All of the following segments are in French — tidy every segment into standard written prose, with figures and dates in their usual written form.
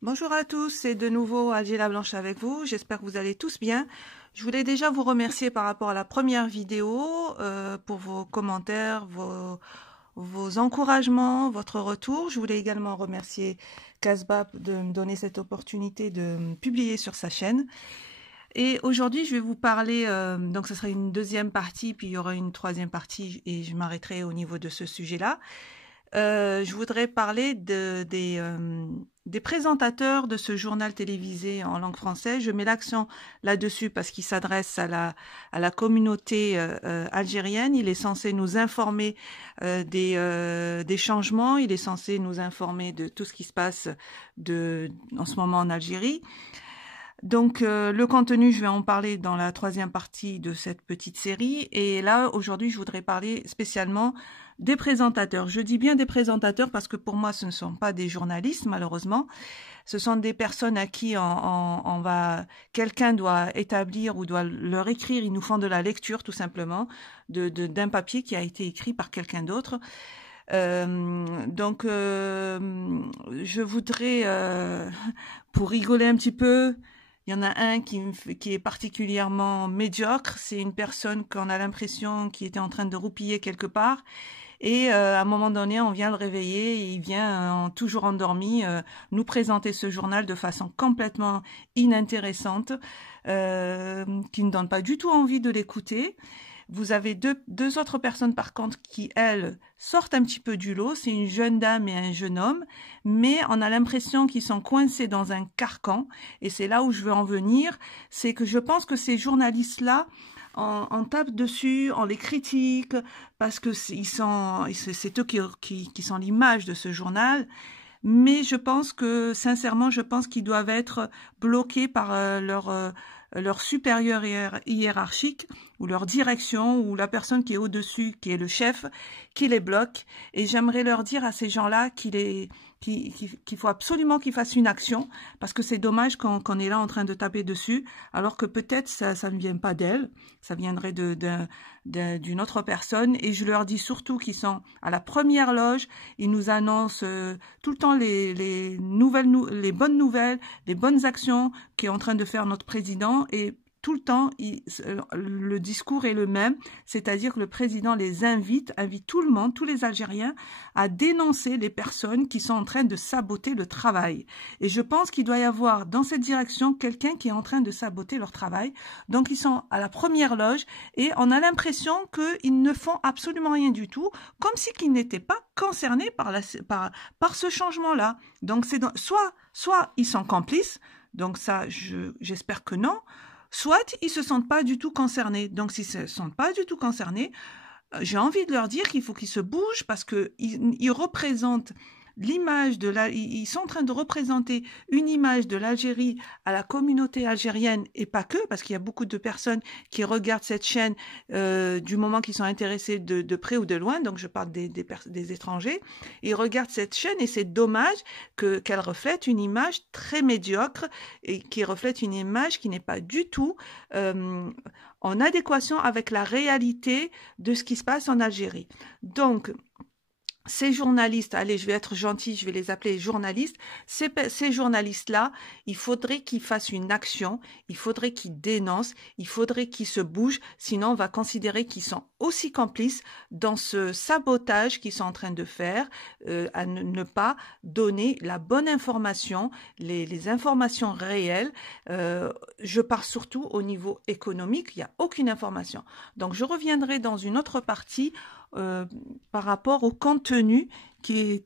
Bonjour à tous, c'est de nouveau Adjela Blanche avec vous. J'espère que vous allez tous bien. Je voulais déjà vous remercier par rapport à la première vidéo pour vos commentaires, vos encouragements, votre retour. Je voulais également remercier Casbah de me donner cette opportunité de publier sur sa chaîne. Et aujourd'hui, je vais vous parler, donc ce sera une deuxième partie, puis il y aura une troisième partie et je m'arrêterai au niveau de ce sujet-là. Je voudrais parler des présentateurs de ce journal télévisé en langue française. Je mets l'accent là-dessus parce qu'il s'adresse à la communauté algérienne. Il est censé nous informer des changements. Il est censé nous informer de tout ce qui se passe en ce moment en Algérie. Donc le contenu, je vais en parler dans la troisième partie de cette petite série. Et là, aujourd'hui, je voudrais parler spécialement des présentateurs. Je dis bien des présentateurs parce que pour moi, ce ne sont pas des journalistes, malheureusement. Ce sont des personnes à qui quelqu'un doit établir ou doit leur écrire. Ils nous font de la lecture, tout simplement, d'un papier qui a été écrit par quelqu'un d'autre. Je voudrais, pour rigoler un petit peu, il y en a un qui est particulièrement médiocre. C'est une personne qu'on a l'impression qu'il était en train de roupiller quelque part. Et à un moment donné, on vient le réveiller et il vient, toujours endormi, nous présenter ce journal de façon complètement inintéressante, qui ne donne pas du tout envie de l'écouter. Vous avez deux autres personnes par contre qui, elles, sortent un petit peu du lot. C'est une jeune dame et un jeune homme, mais on a l'impression qu'ils sont coincés dans un carcan. Et c'est là où je veux en venir. C'est que je pense que ces journalistes-là, on tape dessus, on les critique, parce que c'est eux qui sont l'image de ce journal. Mais je pense que, sincèrement, qu'ils doivent être bloqués par leur supérieur hiérarchique ou leur direction ou la personne qui est au-dessus, qui est le chef, qui les bloque. Et j'aimerais leur dire à ces gens-là qu'il faut absolument qu'ils fassent une action parce que c'est dommage qu'on est là en train de taper dessus alors que peut-être ça ne vient pas d'elle, ça viendrait d'une autre personne. Et je leur dis surtout qu'ils sont à la première loge, ils nous annoncent tout le temps les bonnes nouvelles, les bonnes actions qu'est en train de faire notre président. Et tout le temps, le discours est le même, c'est-à-dire que le président invite tout le monde, tous les Algériens, à dénoncer les personnes qui sont en train de saboter le travail. Et je pense qu'il doit y avoir dans cette direction quelqu'un qui est en train de saboter leur travail. Donc ils sont à la première loge et on a l'impression qu'ils ne font absolument rien du tout, comme si qu'ils n'étaient pas concernés par ce changement-là. Donc soit ils sont complices, donc ça j'espère que non, soit ils se sentent pas du tout concernés. Donc s'ils se sentent pas du tout concernés, j'ai envie de leur dire qu'il faut qu'ils se bougent parce que ils représentent l'image ils sont en train de représenter une image de l'Algérie à la communauté algérienne et pas que, parce qu'il y a beaucoup de personnes qui regardent cette chaîne du moment qu'ils sont intéressés de près ou de loin, donc je parle des étrangers, ils regardent cette chaîne et c'est dommage qu'elle reflète une image très médiocre et qui reflète une image qui n'est pas du tout en adéquation avec la réalité de ce qui se passe en Algérie. Donc, ces journalistes, allez, je vais être gentille, je vais les appeler journalistes, ces journalistes-là, il faudrait qu'ils fassent une action, il faudrait qu'ils dénoncent, il faudrait qu'ils se bougent, sinon on va considérer qu'ils sont aussi complices dans ce sabotage qu'ils sont en train de faire, à ne pas donner la bonne information, les informations réelles. Je parle surtout au niveau économique, il n'y a aucune information. Donc je reviendrai dans une autre partie par rapport au contenu qui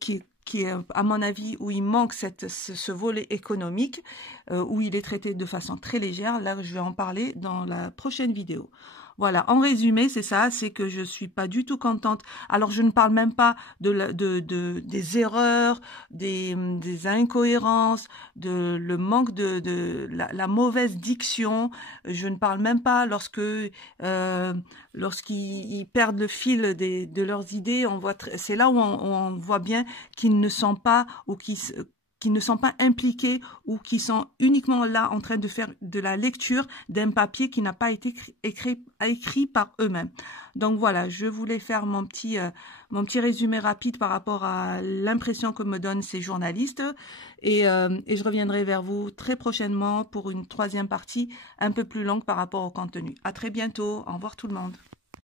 est, à mon avis, où il manque ce volet économique, où il est traité de façon très légère. Là, je vais en parler dans la prochaine vidéo. Voilà, en résumé, c'est ça, c'est que je suis pas du tout contente. Alors, je ne parle même pas des erreurs, des incohérences, le manque la mauvaise diction. Je ne parle même pas lorsqu'ils perdent le fil de leurs idées. C'est là où on voit bien qu'ils ne sont pas ou qui ne sont pas impliqués ou qui sont uniquement là en train de faire de la lecture d'un papier qui n'a pas été écrit par eux-mêmes. Donc voilà, je voulais faire mon petit résumé rapide par rapport à l'impression que me donnent ces journalistes et je reviendrai vers vous très prochainement pour une troisième partie un peu plus longue par rapport au contenu. À très bientôt. Au revoir tout le monde.